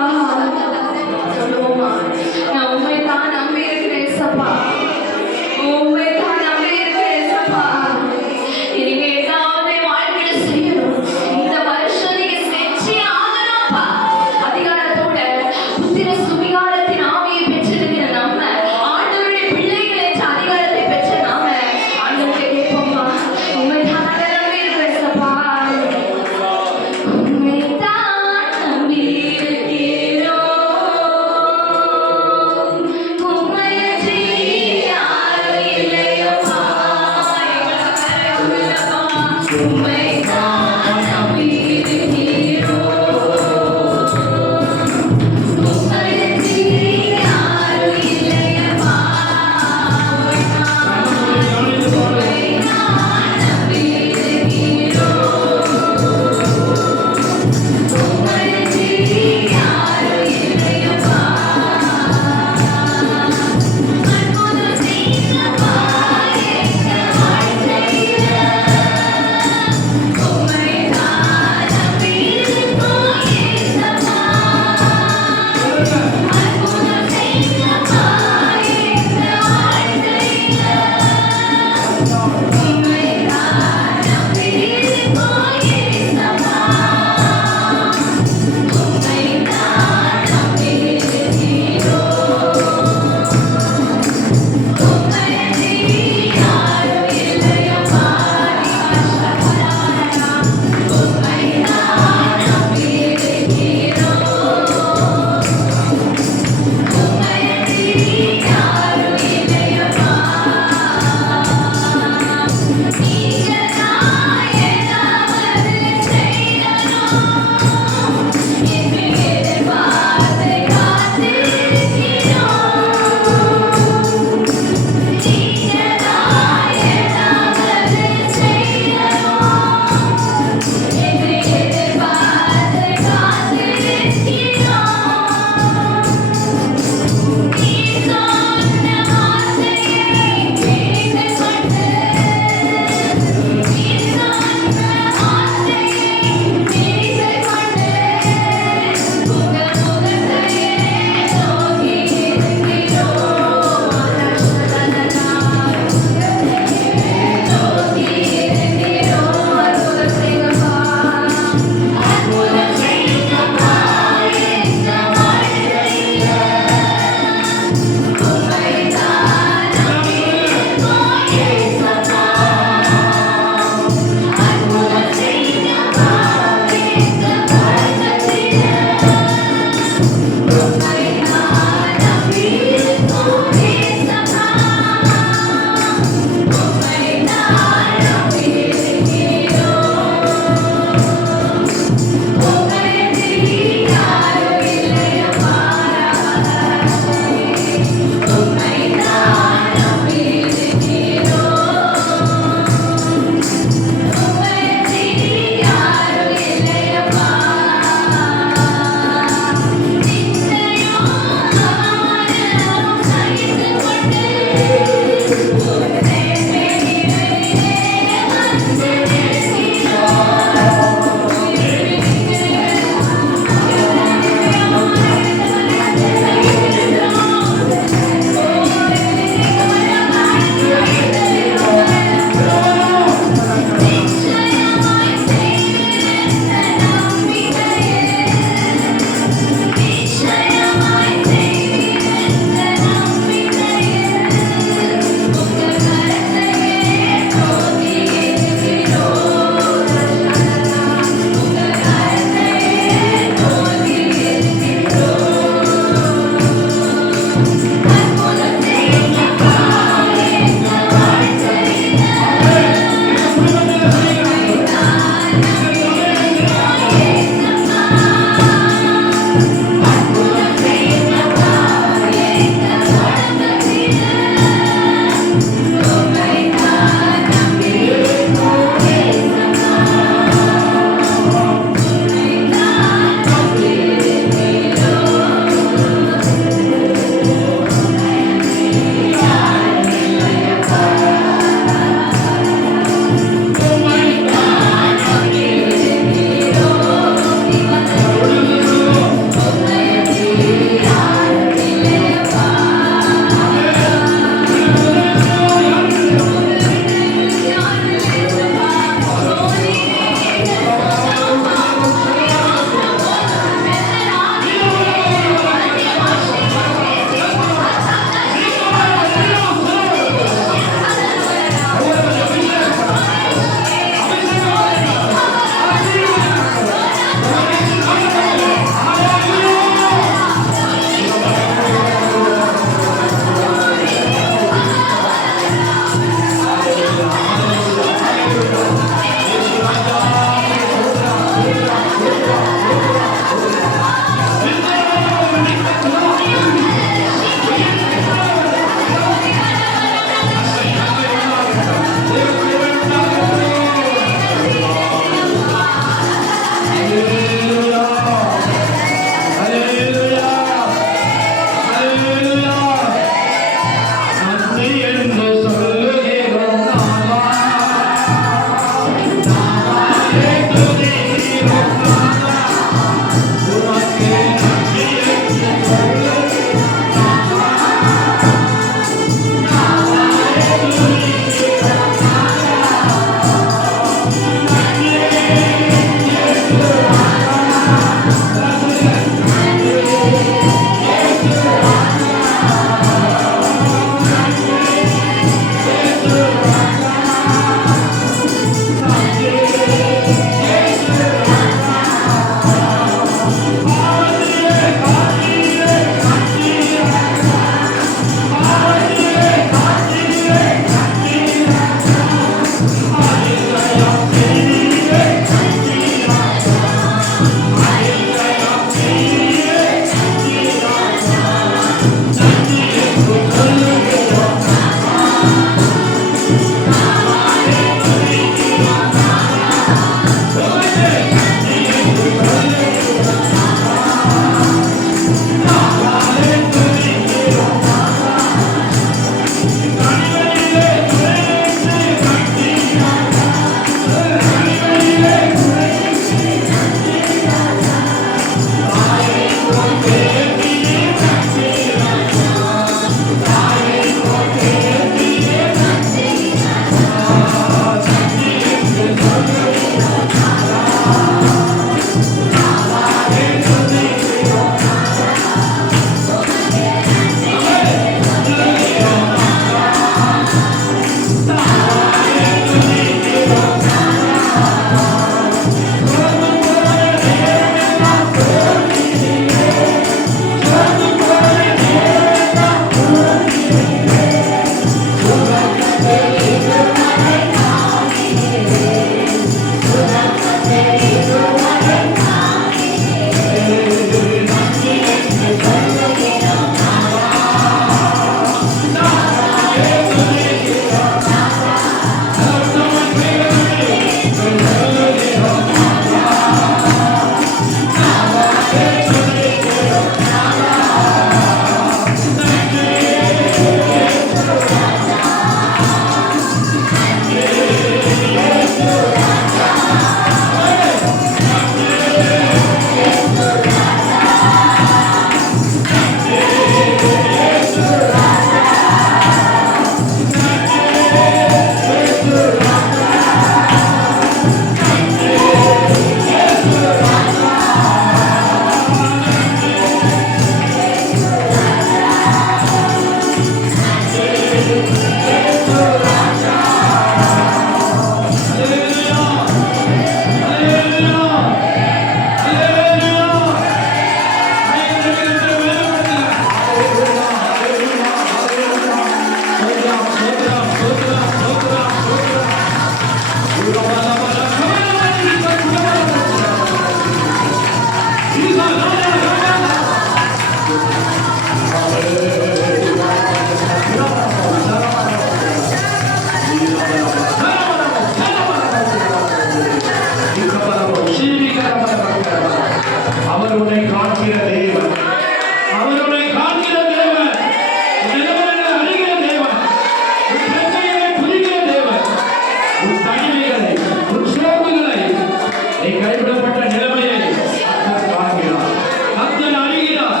நீ கைவிடப்பட்ட நிலைமையை கர்த்தர் காண்கிறார். கர்த்தர் அறிகிறார்.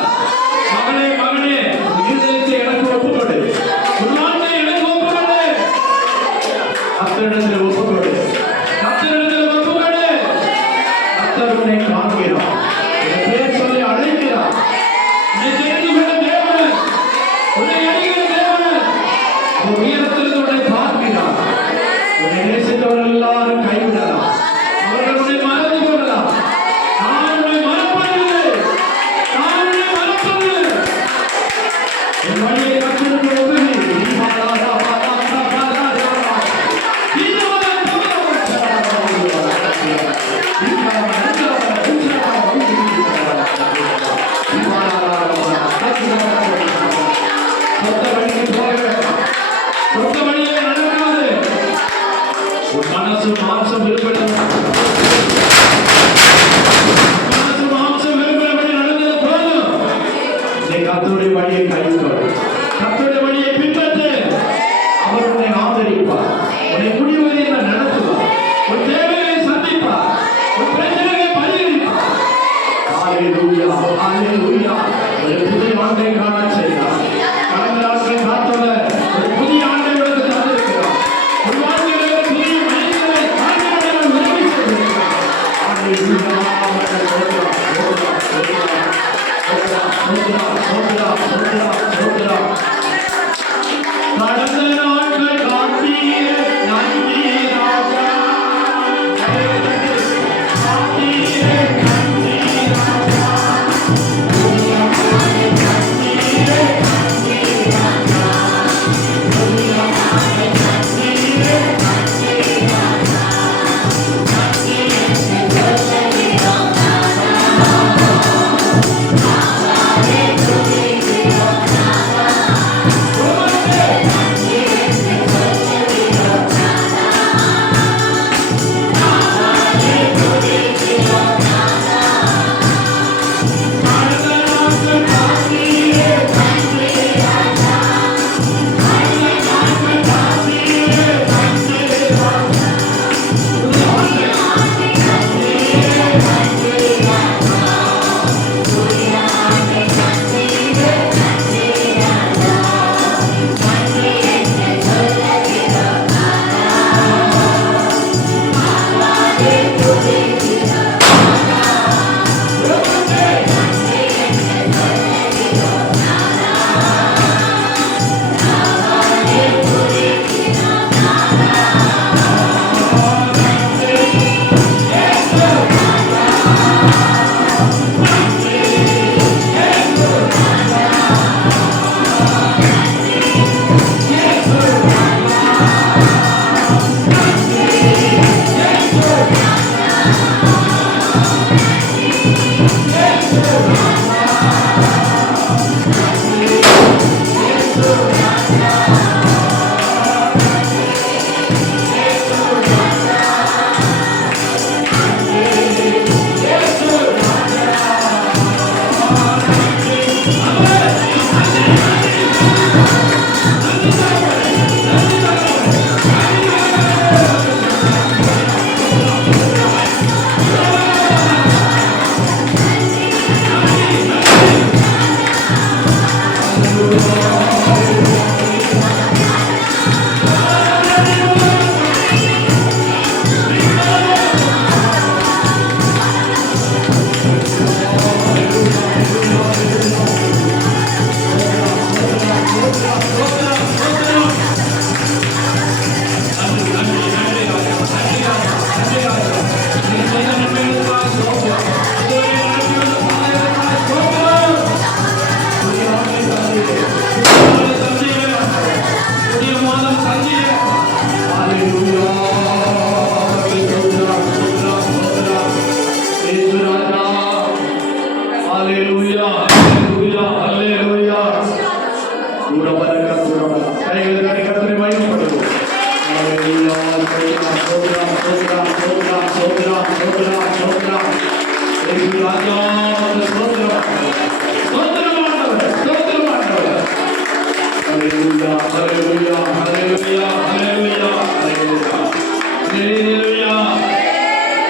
மகளே மகனே, இருதயத்தை எனக்கு ஒப்புக்கொடு, உன் வாழ்க்கையை எனக்கு ஒப்புக்கொடு, கர்த்தரிடத்தில் ஒப்புக்கொடு, கர்த்தரிடத்தில் ஒப்புக்கொடு. கர்த்தர் உன்னை காண்கிறார். உன் பேர் சொல்லி அழைக்கிறார். உன்னை தெரிந்து கொண்ட தேவன், உன்னை அறிகிற தேவன், உன் உயரத்திலிருந்து உன்னை பார்க்கிறார். உன்னை நேசித்தவர்கள் எல்லாரும் கைவிடலாம், அவர்கள் உன்னை மறந்து போடலாம். நான் உன்னை மறப்பதில்லை, நான் உன்னை மறப்பதில்லை. என் வழியை கற்றுக் ஒப்புவி. சொந்த வழிக்கு போக வேண்டாம், சொந்த வழியிலே நடக்காது. உன் மனசு மாம்சம் விரும்புகிறது, மனசு மாம்சம் விரும்புகிறபடி நடந்தது போதும். நீ கர்த்தருடைய வழியை கைவிடு, கர்த்தருடைய வழியை பின்பற்று. அவர் உன்னை ஆதரிப்பார், உன்னை முடிவதை நடத்துவார், உன் தேவைகளை சந்திப்பார், உன் பிரச்சனைகளை பரிகரிப்பார். ஹalleluya, ஹalleluya. ஒரு புதிய ஆண்டை காண செய்தார். கடந்த நாட்கள் காத்தவர் ஒரு புதிய ஆண்டை உனக்கு தந்திருக்கிறார். உன் வாழ்க்கையிலே ஒரு புதிய மனிதனை காண்கிறவர்கள் உதவி செய்திருக்கிறார். ஹalleluya. கடந்த நாட்கள் காத்தீர் நன்றி ராஜா, காத்தீர் நன்றி ராஜா.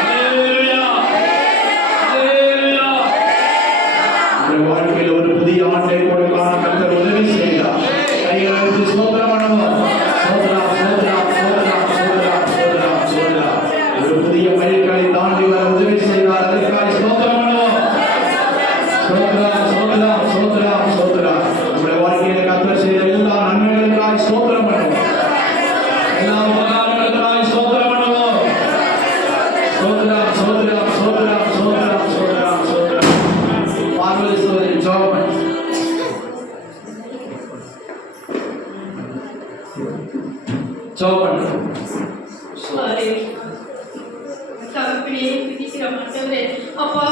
Hallelujah. ஜெபம் பண்ணுறோம். தகப்பனே, பிடிக்கிற மற்றவரே அப்பா,